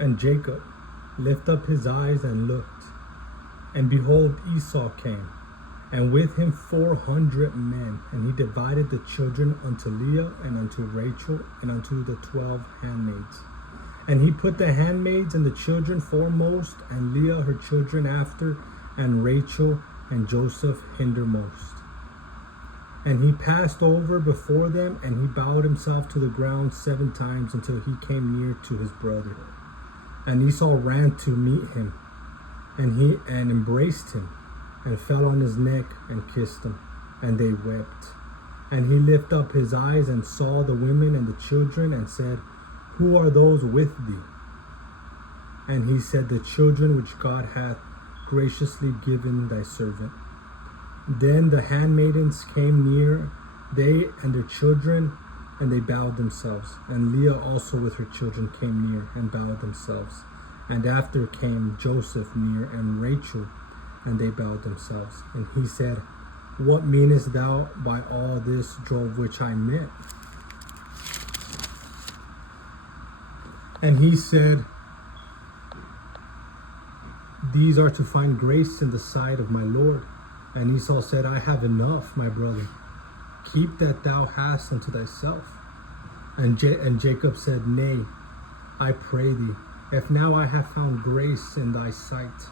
And Jacob lifted up his eyes and looked, and behold, Esau came, and with him 400 men. And he divided the children unto Leah and unto Rachel and unto the 12 handmaids. And he put the handmaids and the children foremost, and Leah her children after, and Rachel and Joseph hindermost. And he passed over before them, and he bowed himself to the ground 7 times until he came near to his brother. And Esau ran to meet him, and embraced him, and fell on his neck and kissed him, and they wept. And he lifted up his eyes and saw the women and the children, and said, Who are those with thee? And he said, The children which God hath graciously given thy servant. Then the handmaidens came near, they and their children, and they bowed themselves. And Leah also with her children came near and bowed themselves. And after came Joseph near, and Rachel, and they bowed themselves. And he said, What meanest thou by all this drove which I met? And he said, These are to find grace in the sight of my Lord. And Esau said, I have enough, my brother. Keep that thou hast unto thyself. And Jacob said, Nay, I pray thee, if now I have found grace in thy sight,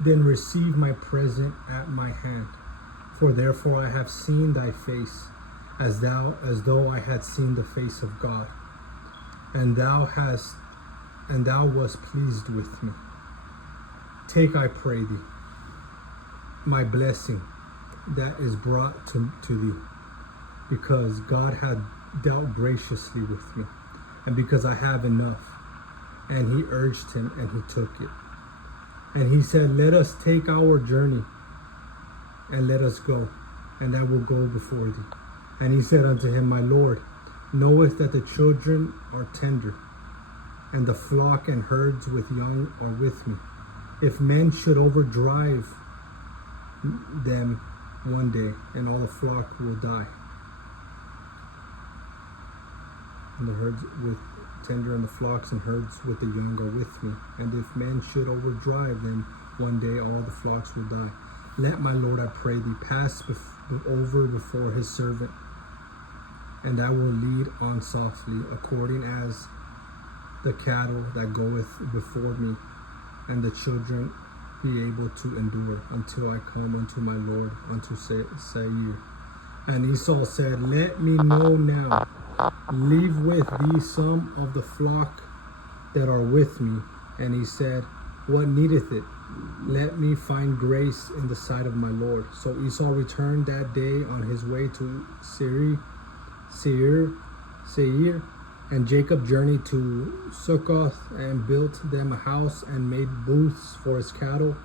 then receive my present at my hand. For therefore I have seen thy face, as though I had seen the face of God. And thou wast pleased with me. Take, I pray thee, my blessing that is brought to thee, because God had dealt graciously with me, and because I have enough. And he urged him, and he took it. And he said, Let us take our journey, and let us go, and I will go before thee. And he said unto him, My Lord knoweth that the children are tender, and the flock and herds with young are with me. If men should overdrive them one day, and all the flock will die. And the herds with tender, and the flocks and herds with the young are with me. And if men should overdrive them one day, all the flocks will die. Let my Lord, I pray thee, pass over before his servant, and I will lead on softly, according as the cattle that goeth before me, and the children be able to endure until I come unto my Lord, unto Seir. And Esau said, Let me know now, leave with thee some of the flock that are with me. And he said, What needeth it? Let me find grace in the sight of my Lord. So Esau returned that day on his way to Seir, and Jacob journeyed to Succoth, and built them a house, and made booths for his cattle.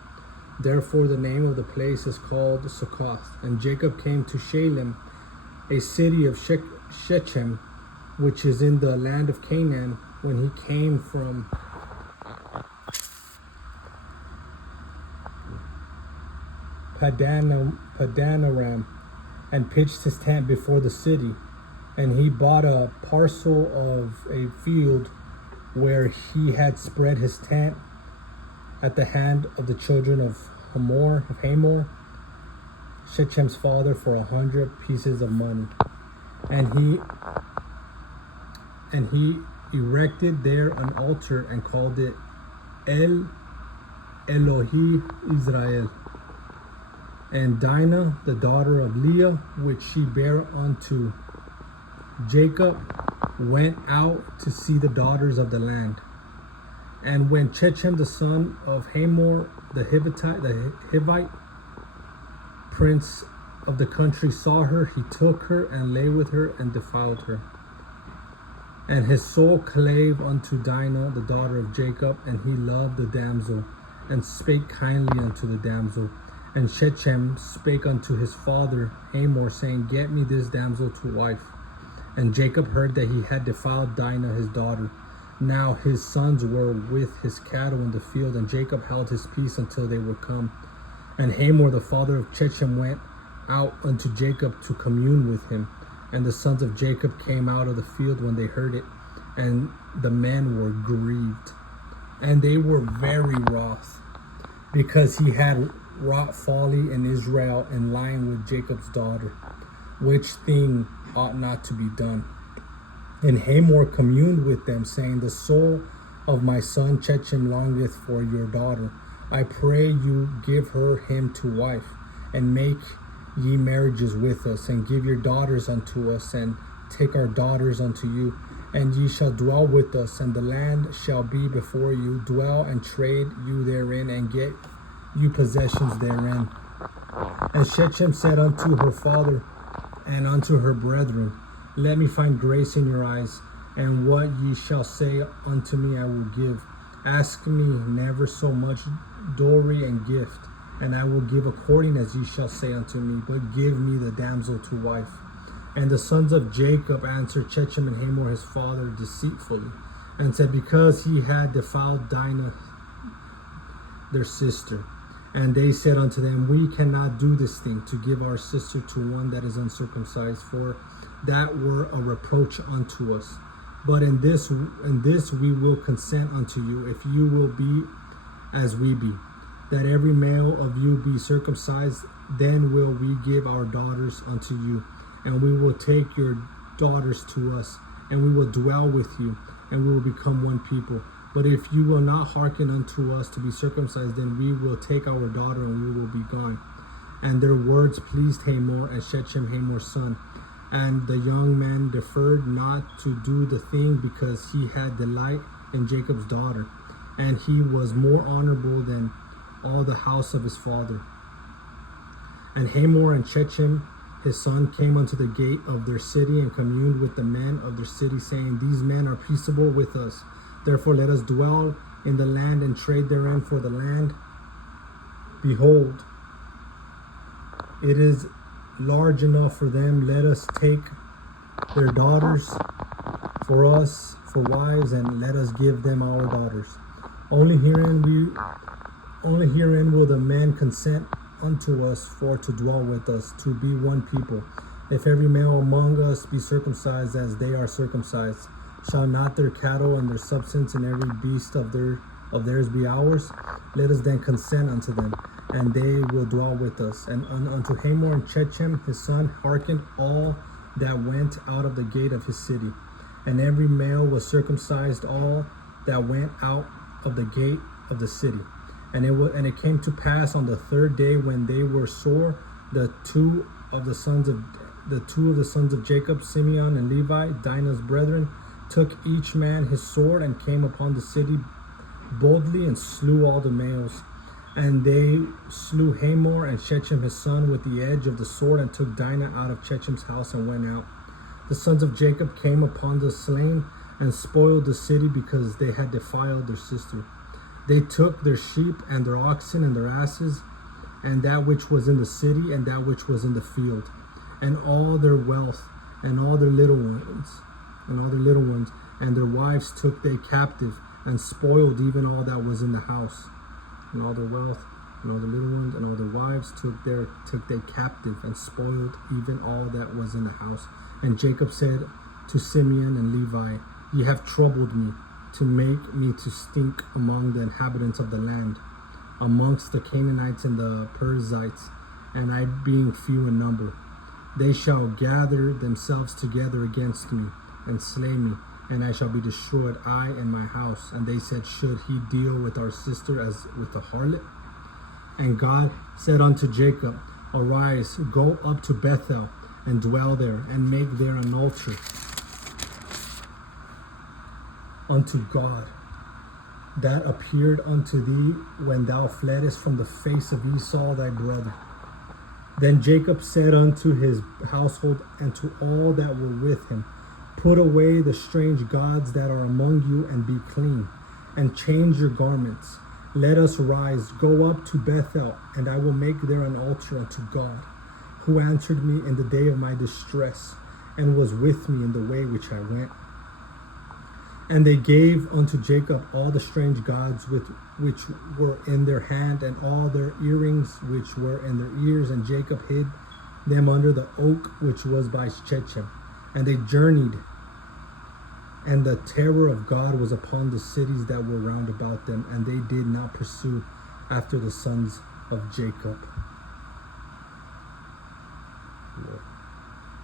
Therefore the name of the place is called Succoth. And Jacob came to Shalem, a city of Shechem, which is in the land of Canaan, when he came from Padanaram, and pitched his tent before the city. And he bought a parcel of a field where he had spread his tent at the hand of the children of Hamor, Shechem's father, for 100 pieces of money. And he erected there an altar, and called it El Elohi Israel. And Dinah, the daughter of Leah, which she bare unto Jacob, went out to see the daughters of the land. And when Shechem the son of Hamor the Hivite, prince of the country, saw her, he took her and lay with her and defiled her. And his soul clave unto Dinah, the daughter of Jacob, and he loved the damsel, and spake kindly unto the damsel. And Shechem spake unto his father Hamor, saying, Get me this damsel to wife. And Jacob heard that he had defiled Dinah his daughter. Now his sons were with his cattle in the field, and Jacob held his peace until they were come. And Hamor the father of Shechem went out unto Jacob to commune with him. And the sons of Jacob came out of the field when they heard it, and the men were grieved. And they were very wroth, because he had wrought folly in Israel in lying with Jacob's daughter, which thing ought not to be done. And Hamor communed with them, saying, The soul of my son Shechem longeth for your daughter. I pray you give him to wife, and make ye marriages with us, and give your daughters unto us, and take our daughters unto you, and ye shall dwell with us, and the land shall be before you. Dwell and trade you therein, and get you possessions therein. And Shechem said unto her father and unto her brethren, Let me find grace in your eyes, and what ye shall say unto me I will give. Ask me never so much dowry and gift, and I will give according as ye shall say unto me, but give me the damsel to wife. And the sons of Jacob answered Shechem and Hamor his father deceitfully, and said, Because he had defiled Dinah their sister. And they said unto them, We cannot do this thing, to give our sister to one that is uncircumcised, for that were a reproach unto us. But in this we will consent unto you, if you will be as we be, that every male of you be circumcised. Then will we give our daughters unto you, and we will take your daughters to us, and we will dwell with you, and we will become one people. But if you will not hearken unto us to be circumcised, then we will take our daughter, and we will be gone. And their words pleased Hamor and Shechem, Hamor's son. And the young man deferred not to do the thing, because he had delight in Jacob's daughter, and he was more honorable than all the house of his father. And Hamor and Shechem his son came unto the gate of their city, and communed with the men of their city, saying, These men are peaceable with us. Therefore let us dwell in the land, and trade therein, for the land, behold, it is large enough for them. Let us take their daughters for us for wives, and let us give them our daughters. Only herein will the men consent unto us for to dwell with us, to be one people. If every male among us be circumcised as they are circumcised, shall not their cattle and their substance and every beast of theirs be ours? Let us then consent unto them, and they will dwell with us. And unto Hamor and Shechem his son hearkened all that went out of the gate of his city. And every male was circumcised, all that went out of the gate of the city. And it came to pass on the third day, when they were sore, the two of the sons of Jacob, Simeon and Levi, Dinah's brethren, took each man his sword, and came upon the city boldly, and slew all the males. And they slew Hamor and Shechem his son with the edge of the sword, and took Dinah out of Shechem's house, and went out. The sons of Jacob came upon the slain, and spoiled the city, because they had defiled their sister. They took their sheep and their oxen and their asses, and that which was in the city, and that which was in the field, and all their wealth, and all their little ones, and their wives took they captive, and spoiled even all that was in the house. And all their wealth, and all their little ones, and all their wives took they captive, and spoiled even all that was in the house. And Jacob said to Simeon and Levi, Ye have troubled me, to make me to stink among the inhabitants of the land, amongst the Canaanites and the Perizzites, and I being few in number. They shall gather themselves together against me, and slay me, and I shall be destroyed, I and my house. And they said, Should he deal with our sister as with a harlot? And God said unto Jacob, Arise, go up to Bethel, and dwell there, and make there an altar unto God, that appeared unto thee when thou fleddest from the face of Esau thy brother. Then Jacob said unto his household and to all that were with him, Put away the strange gods that are among you, and be clean, and change your garments. Let us rise, go up to Bethel, and I will make there an altar unto God, who answered me in the day of my distress, and was with me in the way which I went. And they gave unto Jacob all the strange gods which were in their hand, and all their earrings which were in their ears. And Jacob hid them under the oak which was by Shechem. And they journeyed And the terror of God was upon the cities that were round about them, and they did not pursue after the sons of Jacob.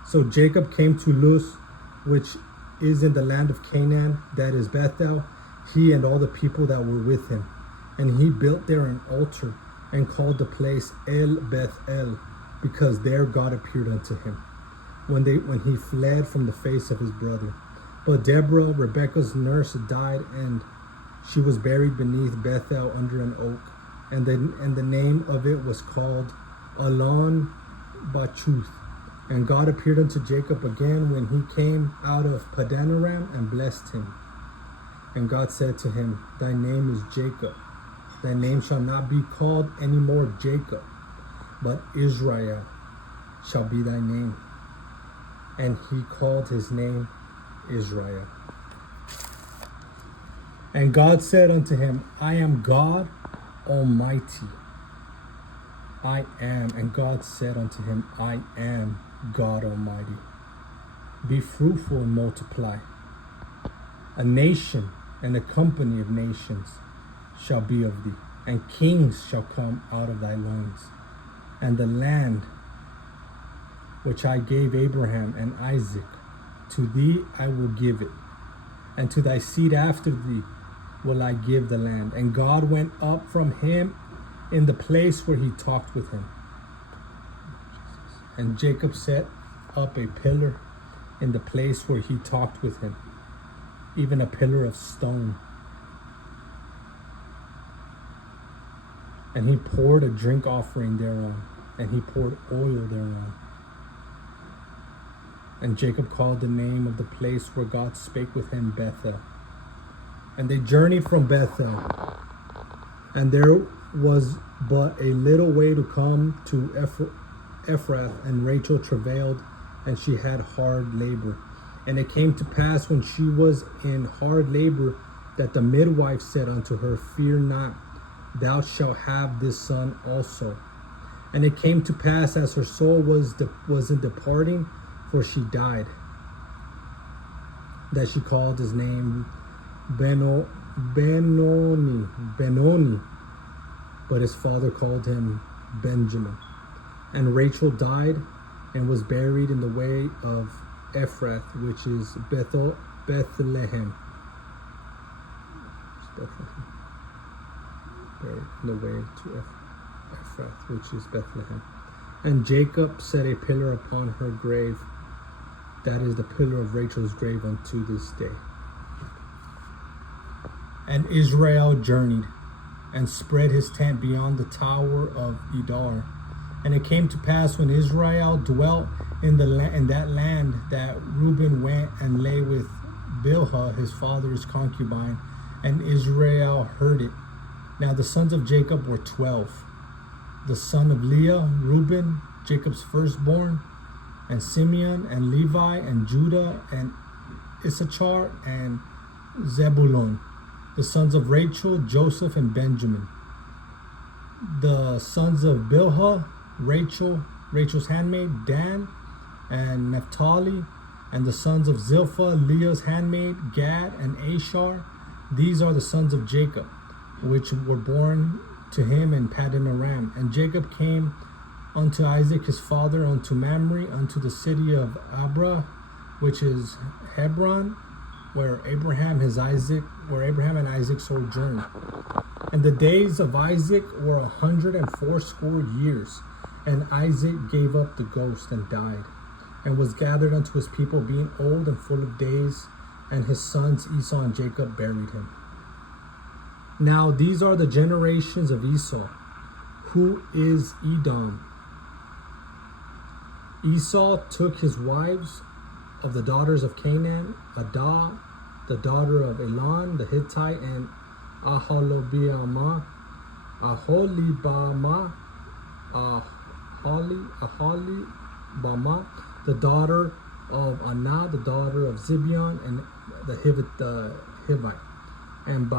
So Jacob came to Luz, which is in the land of Canaan, that is Bethel, he and all the people that were with him. And he built there an altar and called the place El Bethel, because there God appeared unto him when he fled from the face of his brother. But Deborah, Rebekah's nurse, died, and she was buried beneath Bethel under an oak. And the name of it was called Alon Bachuth. And God appeared unto Jacob again when he came out of Padanaram and blessed him. And God said to him, Thy name is Jacob. Thy name shall not be called any more Jacob, but Israel shall be thy name. And he called his name Israel. And God said unto him, I am God Almighty. I am. And God said unto him, I am God Almighty. Be fruitful and multiply. A nation and a company of nations shall be of thee, and kings shall come out of thy loins. And the land which I gave Abraham and Isaac, to thee I will give it, and to thy seed after thee will I give the land. And God went up from him in the place where he talked with him. And Jacob set up a pillar in the place where he talked with him, even a pillar of stone. And he poured a drink offering thereon, and he poured oil thereon. And Jacob called the name of the place where God spake with him Bethel. And they journeyed from Bethel, and there was but a little way to come to Ephrath, and Rachel travailed, and she had hard labor. And it came to pass when she was in hard labor, that the midwife said unto her, Fear not, thou shalt have this son also. And it came to pass, as her soul was in departing, for she died, that she called his name Benoni, but his father called him Benjamin. And Rachel died and was buried in the way of Ephrath, which is Bethlehem. Buried in the way to Ephrath, which is Bethlehem. And Jacob set a pillar upon her grave, that is the pillar of Rachel's grave unto this day. And Israel journeyed and spread his tent beyond the tower of Edar. And it came to pass when Israel dwelt in that land, that Reuben went and lay with Bilhah, his father's concubine, and Israel heard it. Now the sons of Jacob were 12. The son of Leah, Reuben, Jacob's firstborn, and Simeon, and Levi, and Judah, and Issachar, and Zebulun. The sons of Rachel, Joseph, and Benjamin. The sons of Bilhah, Rachel's handmaid, Dan, and Naphtali. And the sons of Zilpah, Leah's handmaid, Gad, and Asher. These are the sons of Jacob, which were born to him in Paddan Aram. And Jacob came unto Isaac his father, unto Mamre, unto the city of Abra, which is Hebron, where Abraham and Isaac sojourned. And the days of Isaac were 180 years. And Isaac gave up the ghost and died, and was gathered unto his people, being old and full of days. And his sons Esau and Jacob buried him. Now these are the generations of Esau, who is Edom. Esau took his wives of the daughters of Canaan, Adah, the daughter of Elon the Hittite, and Aholibama, the daughter of Anah, the daughter of Zibeon, and the Hivite, and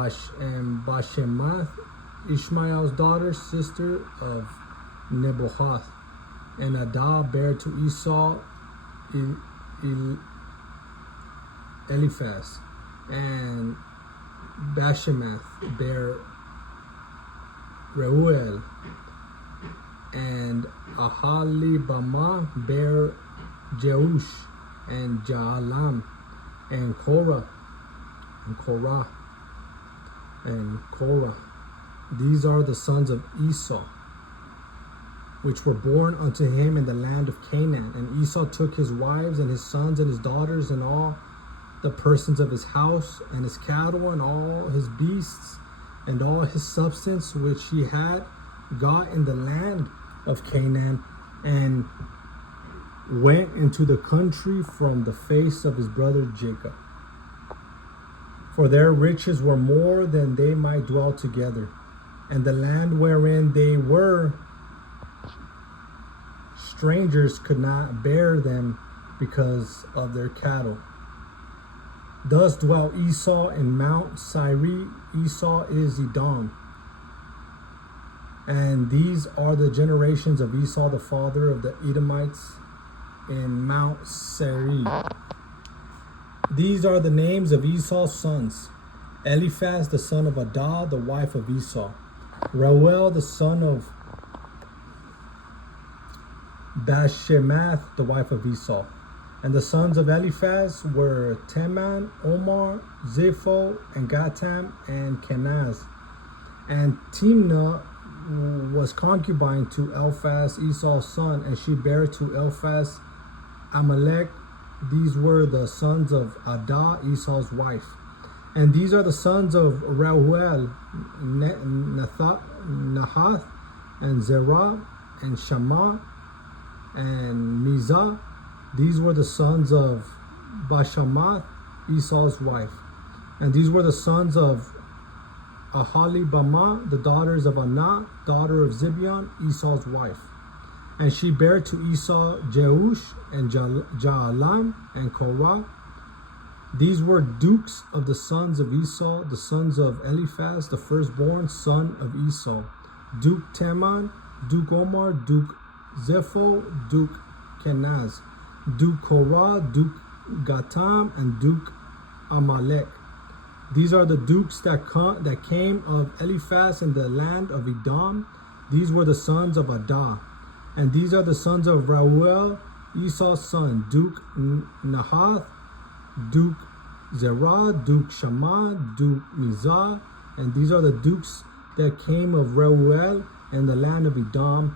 Bashemath, Ishmael's daughter, sister of Nebaioth. And Adah bare to Esau Eliphaz, and Bashemath bare Reuel, and Ahalibama bare Jeush, and Jaalam, and Korah. These are the sons of Esau, which were born unto him in the land of Canaan. And Esau took his wives and his sons and his daughters and all the persons of his house and his cattle and all his beasts and all his substance which he had got in the land of Canaan, and went into the country from the face of his brother Jacob. For their riches were more than they might dwell together, and the land wherein they were strangers could not bear them because of their cattle. Thus dwelt Esau in Mount Seir. Esau is Edom. And these are the generations of Esau, the father of the Edomites, in Mount Seir. These are the names of Esau's sons: Eliphaz, the son of Adah, the wife of Esau; Reuel, the son of Bashemath, the wife of Esau. And the sons of Eliphaz were Teman, Omar, Zipho, and Gatam, and Kenaz. And Timnah was concubine to Eliphaz, Esau's son, and she bare to Eliphaz Amalek. These were the sons of Adah, Esau's wife. And these are the sons of Reuel, Nahath, and Zerah, and Shammah, and Mizah. These were the sons of Bashemath, Esau's wife. And these were the sons of Ahalibama, the daughters of Anah, daughter of Zibeon, Esau's wife. And she bare to Esau Jeush, and Jaalam, and Korah. These were dukes of the sons of Esau, the sons of Eliphaz, the firstborn son of Esau: Duke Teman, Duke Omar, Duke Zepho, Duke Kenaz, Duke Korah, Duke Gatam, and Duke Amalek. These are the dukes that came of Eliphaz in the land of Edom. These were the sons of Adah. And these are the sons of Reuel, Esau's son: Duke Nahath, Duke Zerah, Duke Shammah, Duke Mizah. And these are the dukes that came of Reuel in the land of Edom.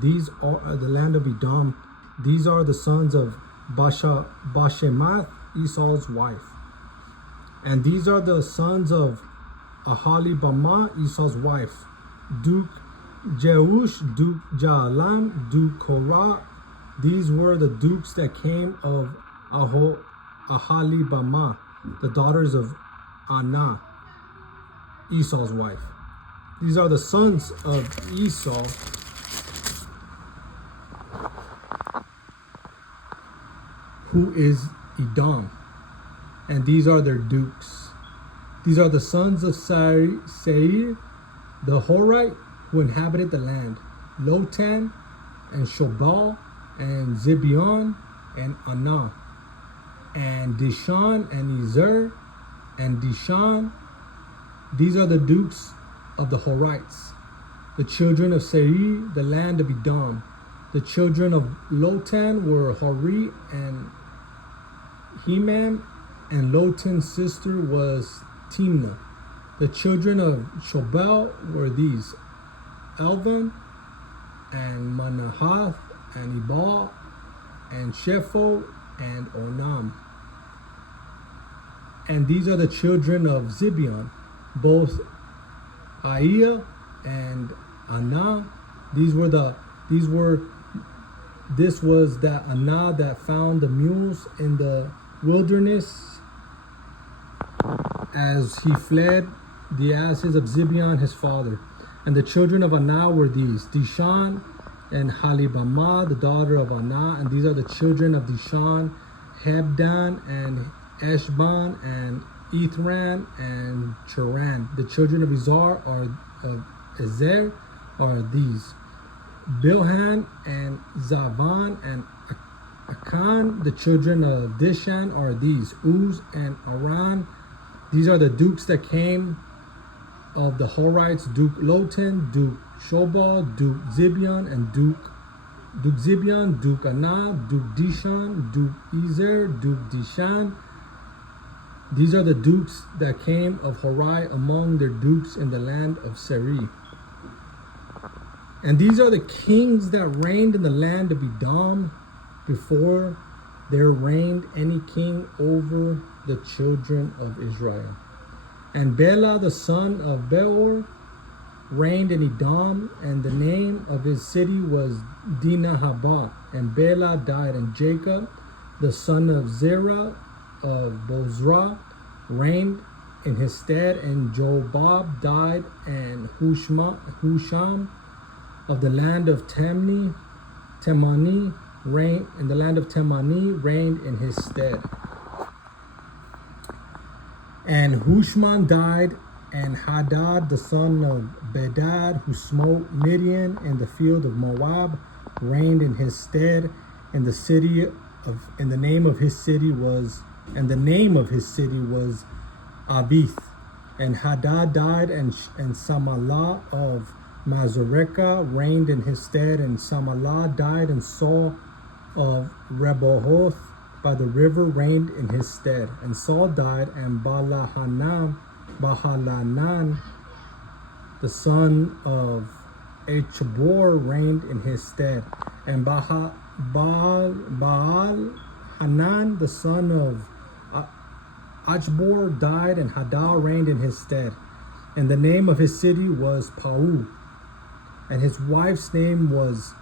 These are the land of Edom. These are the sons of Bashemath, Esau's wife. And these are the sons of Ahalibama, Esau's wife: Duke Jeush, Duke Jaalam, Duke Korah. These were the dukes that came of Ahalibama, the daughters of Anah, Esau's wife. These are the sons of Esau, who is Edom, and these are their dukes. These are the sons of Seir, the Horite, who inhabited the land: Lotan, and Shobal, and Zibeon, and Anah, and Dishan, and Ezer, and Dishan. These are the dukes of the Horites, the children of Seir, the land of Edom. The children of Lotan were Hori and Hemam, and Lotan's sister was Timnah. The children of Shobal were these: Elvan, and Manahath, and Ebal, and Shepho, and Onam. And these are the children of Zibeon, both Aiah and Anah. This was that Anah that found the mules in the wilderness as he fled the asses of Zibeon his father. And the children of Anah were these: Dishan and Halibamah, the daughter of Anah. And these are the children of Dishan: Hebdan, and Eshban, and Ithran, and Cheran. The children of Ezer are these: Bilhan, and Zavan, and Akan. The children of Dishan are these: Uz, and Aran, These are the dukes that came of the Horites: Duke Lotan, Duke Shobal, Duke Zibion, and Duke Zibion, Duke Anab, Duke Dishan, Duke Ezer, Duke Dishan. These are the dukes that came of Horai among their dukes in the land of Seri. And these are the kings that reigned in the land of Edom before there reigned any king over the children of Israel. And Bela the son of Beor reigned in Edom, and the name of his city was Dinahaba. And Bela died, and Jacob the son of Zerah of Bozrah reigned in his stead, and Jobab died, and Husham of the land of Temani reigned in the land of Temani reigned in his stead. And Hushman died, and Hadad the son of Bedad, who smote Midian in the field of Moab, reigned in his stead. And the name of his city was Avith. And Hadad died, and Samalah of Mazoreka reigned in his stead. And Samalah died, and Saul of Rehoboth by the river reigned in his stead. And Saul died, and Bahalanan, the son of Echabor, reigned in his stead. And Baal-Hanan, the son of Achbor, died, and Hadar reigned in his stead. And the name of his city was Pau, and his wife's name was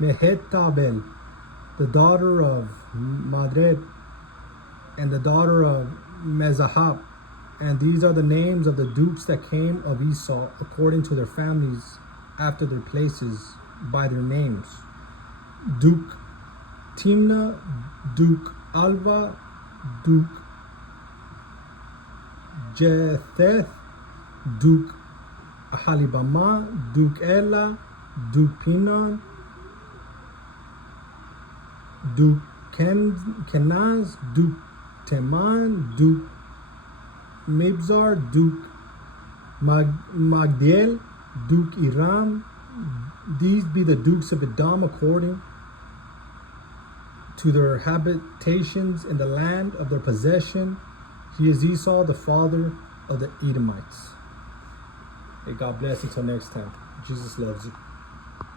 Mehetabel, the daughter of Madred, and the daughter of Mezahab. And these are the names of the dukes that came of Esau according to their families after their places by their names: Duke Timnah, Duke Alva, Duke Jetheth, Duke Ahalibama, Duke Ela, Duke Pinon, Duke Kenaz, Duke Teman, Duke Mibzar, Duke Magdiel, Duke Iram. These be the dukes of Edom according to their habitations in the land of their possession. He is Esau, the father of the Edomites. May God bless until next time. Jesus loves you.